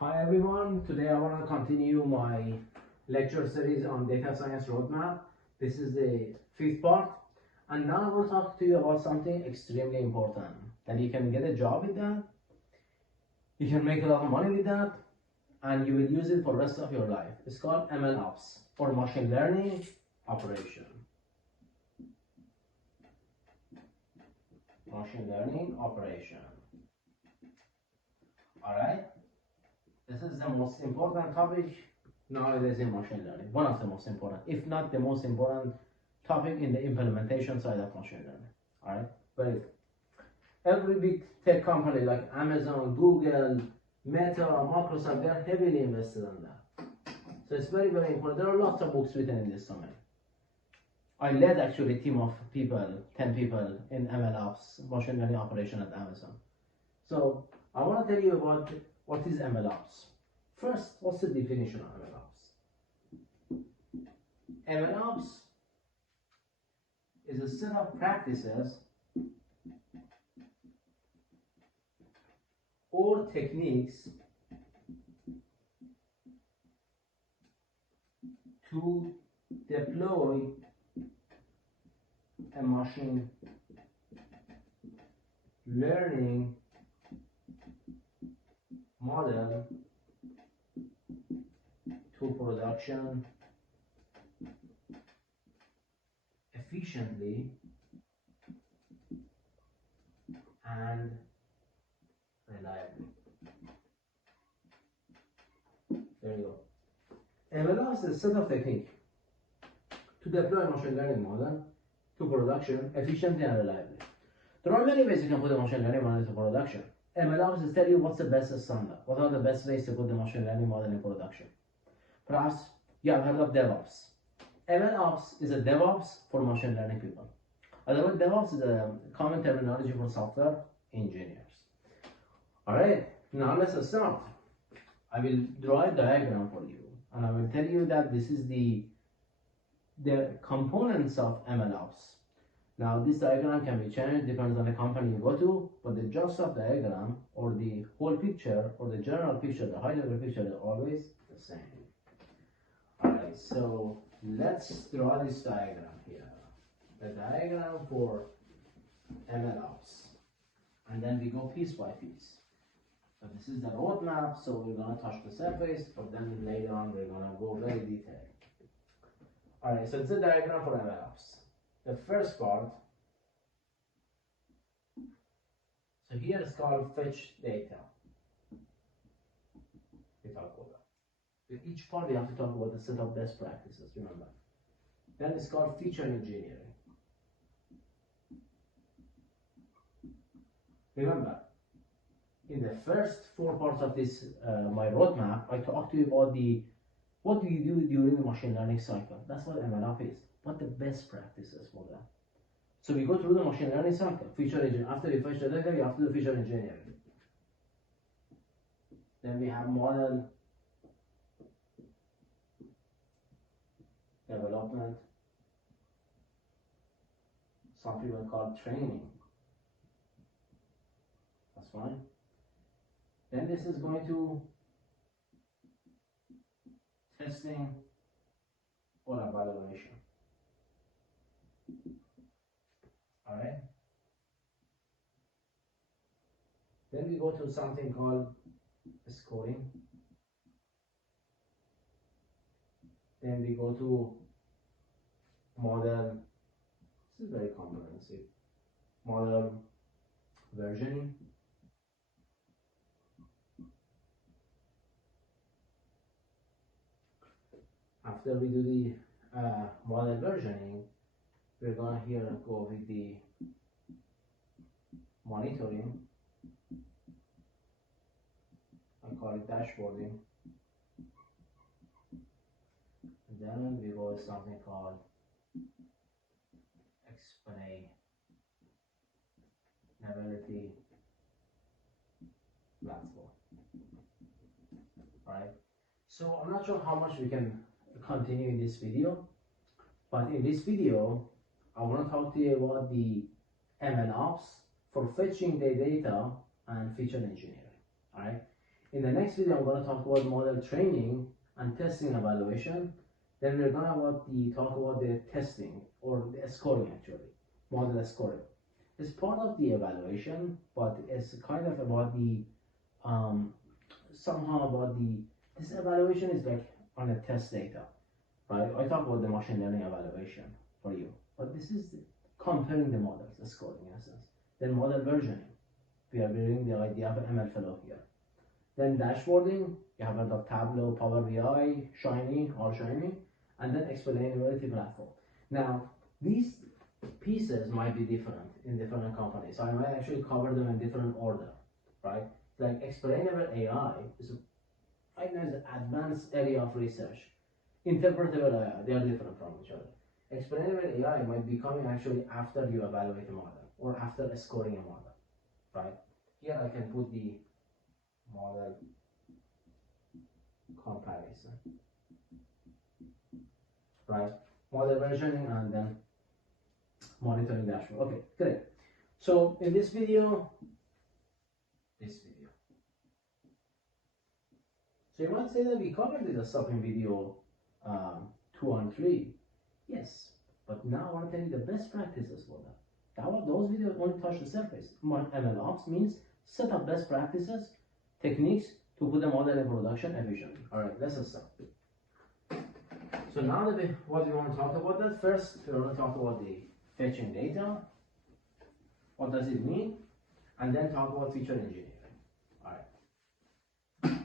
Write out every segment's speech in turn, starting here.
Hi everyone, today I want to continue my lecture series on data science roadmap. This is the fifth part, and now I want to talk to you about something extremely important that you can get a job with that, you can make a lot of money with that, and you will use it for the rest of your life. It's called MLOps, or machine learning operation. Machine learning operation. Alright? This is the most important topic nowadays in machine learning. One of the most important, if not the most important topic in the implementation side of machine learning. Alright? Very good. Every big tech company like Amazon, Google, Meta, Microsoft, they're heavily invested in that. So it's very, very important. There are lots of books written in this domain. I led actually a team of people, 10 people in MLOps, machine learning operation at Amazon. So I want to tell you about what is MLOps. First, what's the definition of MLOps? MLOps is a set of practices or techniques to deploy a machine learning model to production efficiently and reliably. There you go. MLOps is a set of techniques to deploy a machine learning model to production efficiently and reliably. There are many ways you can put a machine learning model to production. MLOps is tell you what's the best standard, what are the best ways to put the machine learning model in production. Perhaps you have heard of DevOps. MLOps is a DevOps for machine learning people. Otherwise, DevOps is a common terminology for software engineers. Alright, now let's start. I will draw a diagram for you, and I will tell you that this is the components of MLOps. Now this diagram can be changed, depends on the company you go to, but the gist of diagram or the whole picture or the general picture, the high level picture is always the same. Alright, so let's draw this diagram here. The diagram for MLOps. And then we go piece by piece. So this is the roadmap, so we're gonna touch the surface, but then later on we're gonna go very detailed. Alright, so it's a diagram for MLOps. The first part, so here it's called fetch data. We talk about that. With each part we have to talk about the set of best practices, remember. Then it's called feature engineering. Remember, in the first 4 parts of this my roadmap, I talked to you about what do you do during the machine learning cycle. That's what MLOps is. What the best practices for that. So we go through the machine learning cycle, feature engineering. After you fetch the data, you have to do feature engineering. Then we have model development. Some people call training. That's fine. Then this is going to testing or evaluation. Alright. Then we go to something called scoring. Then we go to model. This is very comprehensive. Model versioning. After we do the model versioning, we're gonna here go with the monitoring. I call it dashboarding. And then we go with something called explainability platform. Right? So I'm not sure how much we can continue in this video, but in this video I want to talk to you about the MLOps for fetching the data and feature engineering. Alright, In the next video, I'm going to talk about model training and testing evaluation. Then we're going to talk about the testing or the scoring actually, model scoring. It's part of the evaluation, but it's kind of about the somehow about this evaluation is like on a test data, right? I talk about the machine learning evaluation for you, but this is comparing the models, the scoring in a sense. Then model versioning, we are building the idea of ML flow here. Then dashboarding, you have heard of Tableau, Power BI, Shiny, all Shiny, and then explainability platform. Now, these pieces might be different in different companies, so I might actually cover them in different order, right? Like explainable AI is right now is an advanced area of research. Interpretable AI, they are different from each other. Explainable AI might be coming actually after you evaluate a model or after scoring a model, right? Here I can put the model comparison, right? Model versioning and then monitoring dashboard. Okay, great. So in this video, so you might say that we covered this stuff in video 2 and 3. Yes, but now I want to tell you the best practices for that. Those videos only touch the surface. MLOps means set up best practices, techniques to put the model in production efficiently. All right, let's start. So now that what we want to talk about that, first we want to talk about the fetching data. What does it mean? And then talk about feature engineering. All right.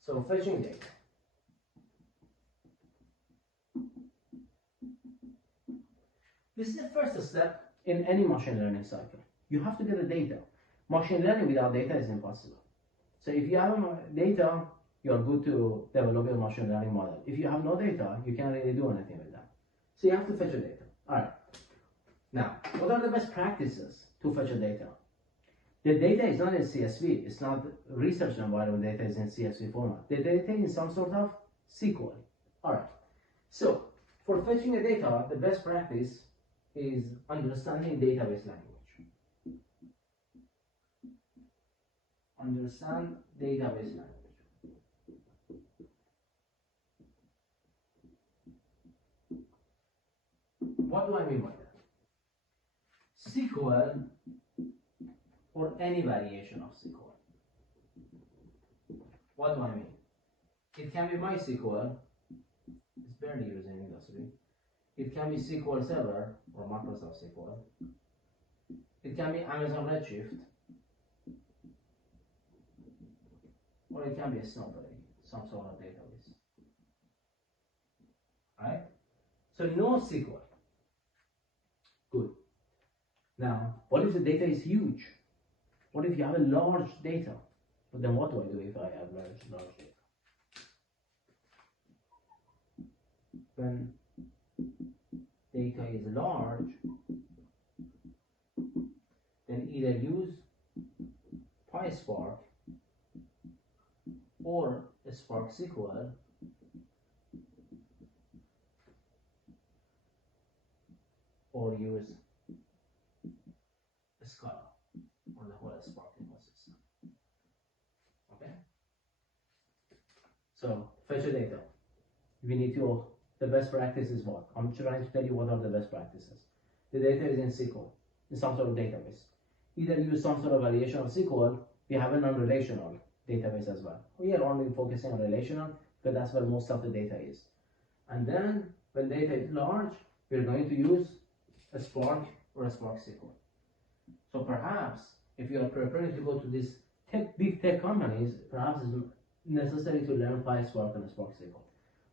So fetching data. This is the first step in any machine learning cycle. You have to get the data. Machine learning without data is impossible. So if you have data, you're good to develop your machine learning model. If you have no data, you can't really do anything with that. So you have to fetch the data. All right. Now, what are the best practices to fetch the data? The data is not in CSV. It's not research environment data is in CSV format. The data is some sort of SQL. All right. So for fetching the data, the best practice is understanding database language. Understand database language. What do I mean by that? SQL or any variation of SQL. What do I mean? It can be MySQL, it's barely used in industry. It can be SQL Server or Microsoft SQL. It can be Amazon Redshift, or it can be a Snowflake, some sort of database. Right? So no SQL. Good. Now, what if the data is huge? What if you have a large data? But then what do I do if I have large data? When data is large, then either use PySpark or Spark SQL or use Scala or the whole Spark ecosystem. Okay? So fetch the data. We need to, the best practice is what? I'm trying to tell you what are the best practices. The data is in SQL, in some sort of database. Either use some sort of variation of SQL, we have a non-relational database as well. We are only focusing on relational, but that's where most of the data is. And then when data is large, we're going to use a Spark or a Spark SQL. So perhaps if you are preparing to go to these big tech companies, perhaps it's necessary to learn PySpark and Spark SQL.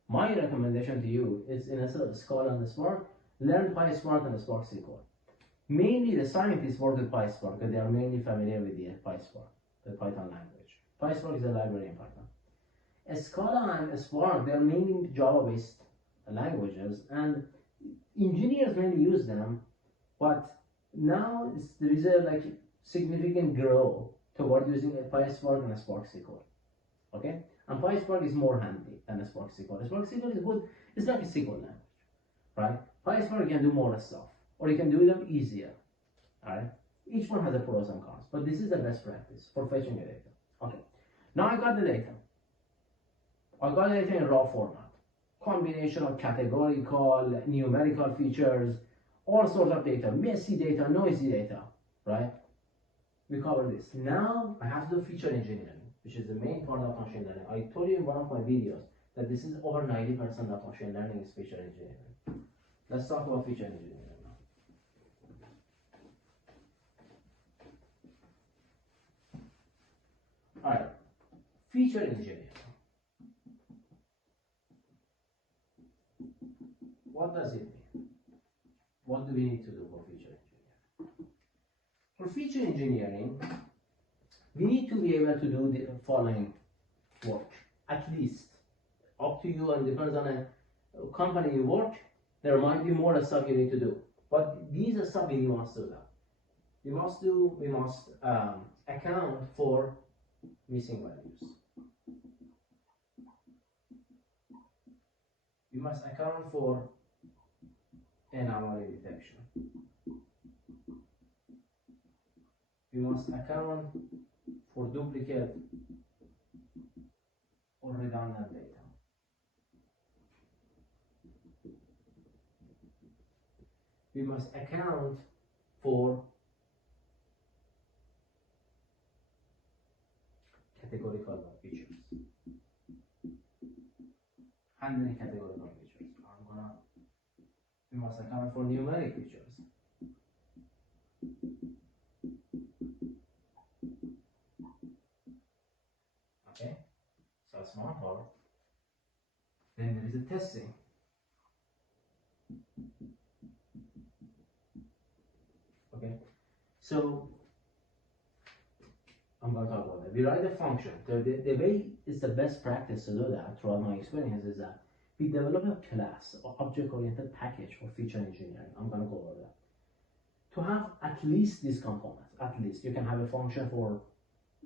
My recommendation to you is instead of Scala and Spark, learn PySpark and Spark SQL. Mainly the scientists work with PySpark because they are mainly familiar with the PySpark, the Python language. PySpark is a library in Python. Scala and Spark, they are mainly Java-based languages, and engineers mainly use them, but now there is a like significant growth toward using a PySpark and a Spark SQL. Okay, and PySpark is more handy than a Spark SQL. Spark SQL is good. It's like a SQL language, right? PySpark can do more stuff, or you can do them easier. All right. Each one has a pros and cons, but this is the best practice for fetching the data. Okay, now I got the data. I got the data in raw format. Combination of categorical, numerical features, all sorts of data, messy data, noisy data, right? We covered this. Now I have to do feature engineering, which is the main part of machine learning. I told you in one of my videos that this is over 90% of machine learning is feature engineering. Let's talk about feature engineering now. Alright, feature engineering. What does it mean? What do we need to do for feature engineering? For feature engineering, we need to be able to do the following work, at least. Up to you, and depends on a company you work, there might be more stuff you need to do. But these are stuff we must do that. We must account for missing values. We must account for anomaly detection. We must account for duplicate or redundant data. We must account for categorical features. Handling categorical features. We must account for numeric features. Okay, so that's one part. Then there is the testing. Okay, so I'm going to talk about that. We write a function. The way is the best practice to do that throughout my experience is that we develop a class or object-oriented package for feature engineering. I'm going to go over that. To have at least these components, at least you can have a function for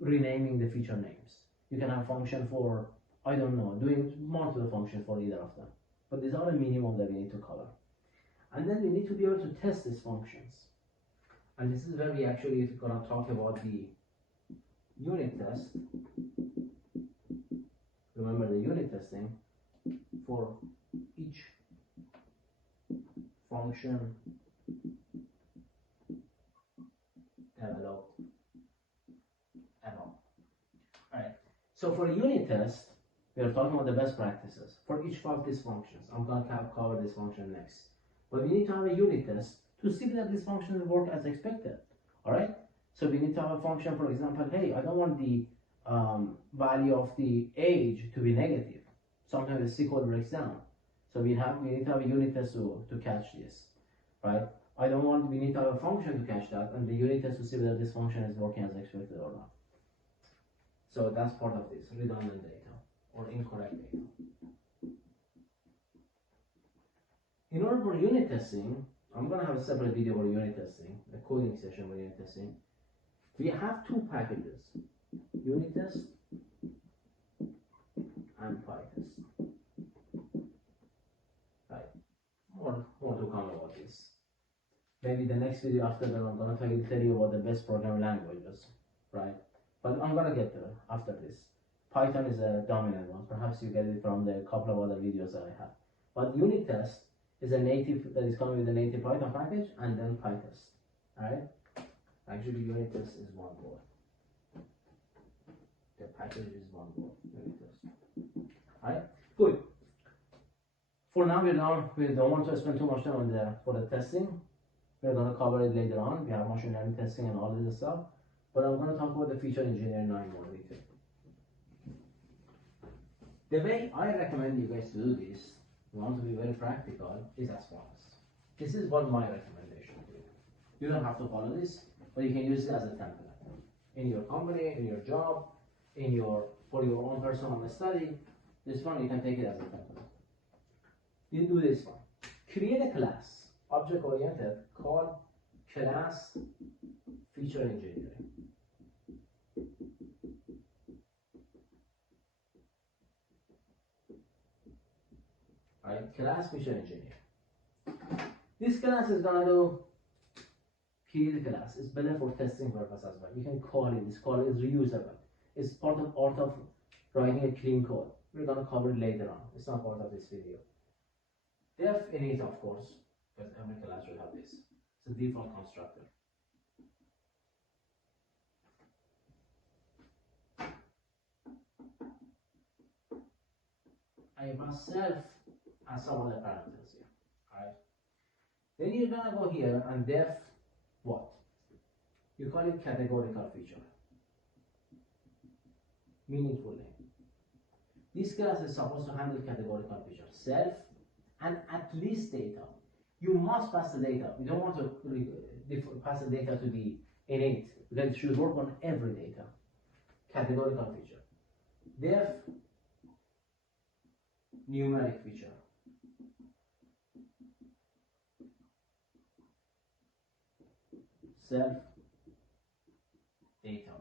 renaming the feature names. You can have a function for, I don't know, doing multiple functions for either of them. But these are the minimum that we need to cover. And then we need to be able to test these functions. And this is where we actually are going to talk about the unit test. Remember the unit testing for each function developed above. Alright, so for a unit test, we are talking about the best practices for each of these functions. I'm going to cover this function next. But we need to have a unit test to see that this function will work as expected. Alright, so we need to have a function, for example, hey, I don't want the value of the age to be negative. Sometimes the SQL breaks down. So we need to have a unit test to catch this, right? We need to have a function to catch that, and the unit test to see whether this function is working as expected or not. So that's part of this, redundant data or incorrect data. In order for unit testing, I'm going to have a separate video for unit testing, a coding session for unit testing. We have two packages, unit test and PyTest. Right. More to come about this. Maybe the next video after that I'm going to tell you about the best programming languages, right? But I'm going to get there after this. Python is a dominant one. Perhaps you get it from the couple of other videos that I have. But unit test is a native that is coming with a native Python package, and then PyTest. Alright? Actually, unit test is one word. The package is one word. Unit test. Alright? Good. For now, we don't want to spend too much time on for the testing. We're going to cover it later on. We have machine learning testing and all this stuff. But I'm going to talk about the feature engineering now in more detail. The way I recommend you guys to do this, you want to be very practical, is as follows. This is what my recommendation to you. You don't have to follow this, but you can use it as a template. In your company, in your job, for your own personal study, this one you can take it as a template. You do this one. Create a class, object-oriented, called class feature engineering. Right, class feature engineer. This class is going to do create a class. It's better for testing purpose as well. You can call it. This call is reusable. It's part of art of writing a clean code. We're gonna cover it later on. It's not part of this video. Def init, of course, because every class will have this. It's a default constructor. I must self and some other parameters here. Alright. Then you're gonna go here and def what? You call it categorical feature. Meaningful name. This class is supposed to handle categorical feature, self and at least data. You must pass the data. You don't want to pass the data to the init because it should work on every data. Categorical feature. Def numeric feature. Self data.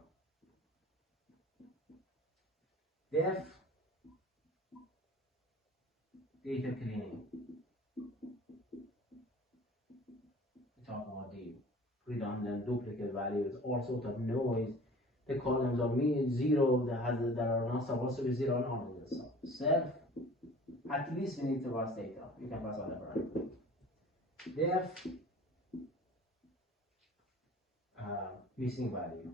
Def data cleaning. We talk about the redundant duplicate values, all sort of noise. The columns are zero that are not supposed to be zero and all of this stuff. Self, at least we need to pass data. You can pass whatever. Def missing value.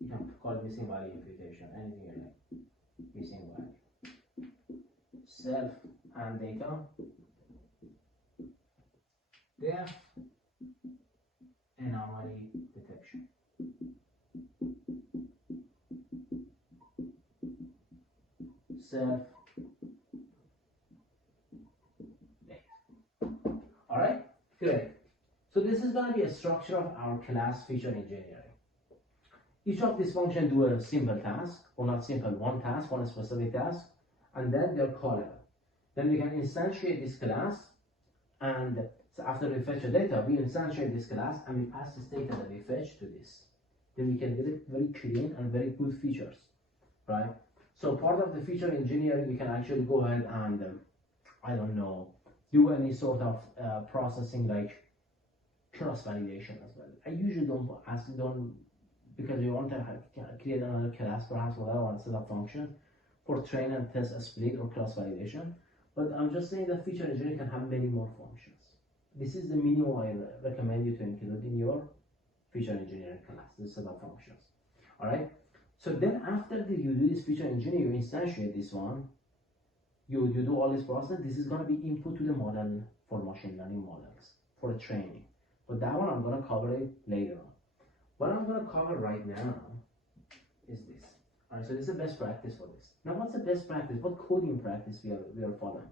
You can call it missing value imputation, anything you like. Missing value. Self and data. Def anomaly detection. Self date. Alright, great. So this is going to be a structure of our class feature engineering. Each of these functions do a simple task, or not simple, one task, one specific task, and then they're callable. Then we can instantiate this class, and so after we fetch the data, we instantiate this class and we pass this data that we fetch to this. Then we can get it very clean and very good features, right? So part of the feature engineering, you can actually go ahead and, I don't know, do any sort of processing like cross validation as well. I usually don't because you want to create another class, perhaps whatever one set of function for train and test a split or cross validation. But I'm just saying that feature engineering can have many more functions. This is the minimum I recommend you to include in your feature engineering class, this set of functions. Alright? So then after you do this feature engineering, you instantiate this one, you do all this process. This is going to be input to the model for machine learning models, for training. But that one I'm going to cover it later on. What I'm going to cover right now is this. Alright, so this is the best practice for this. Now what's the best practice? What coding practice we are following?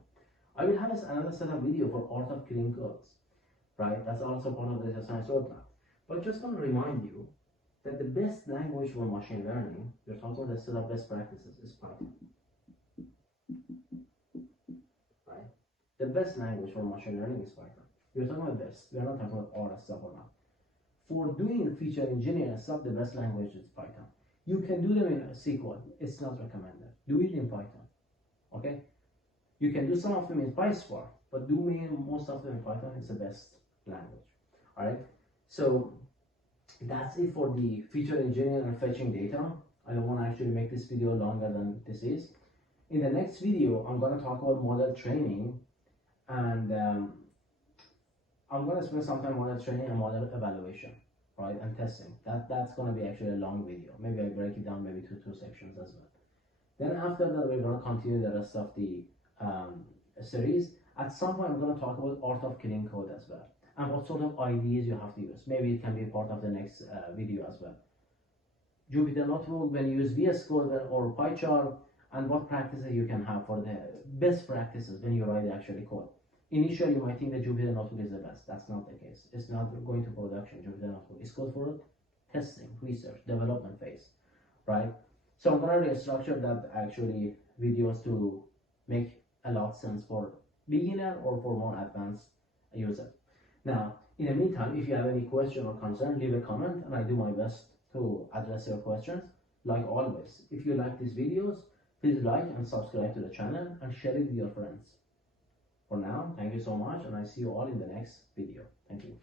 I will have another set of video for art of clean codes. Right? That's also part of the data science roadmap. But just want to remind you that the best language for machine learning, we're talking about the set of best practices, is Python. Right? The best language for machine learning is Python. We're talking about best. We're not talking about all that stuff or not. For doing feature engineering stuff, the best language is Python. You can do them in SQL. It's not recommended. Do it in Python. Okay? You can do some of them in PySpark, but most of them in Python is the best language. Alright? So that's it for the feature engineering and fetching data. I don't want to actually make this video longer than this is. In the next video, I'm going to talk about model training, and I'm going to spend some time on model training and model evaluation, right, and testing. That's going to be actually a long video. Maybe I break it down maybe to two sections as well. Then after that, we're going to continue the rest of the series. At some point, I'm going to talk about art of clean code as well, and what sort of IDEs you have to use. Maybe it can be part of the next video as well. Jupyter Notebook, when you use VS Code or PyCharm, and what practices you can have for the best practices when you write actually code. Initially, you might think that Jupyter Notebook is the best. That's not the case. It's not going to production. Jupyter Notebook is code for testing, research, development phase, right? So I'm going to restructure that actually videos to make a lot of sense for beginner or for more advanced user. Now, in the meantime, if you have any question or concern, leave a comment and I do my best to address your questions. Like always, if you like these videos, please like and subscribe to the channel and share it with your friends. For now, thank you so much, and I see you all in the next video. Thank you.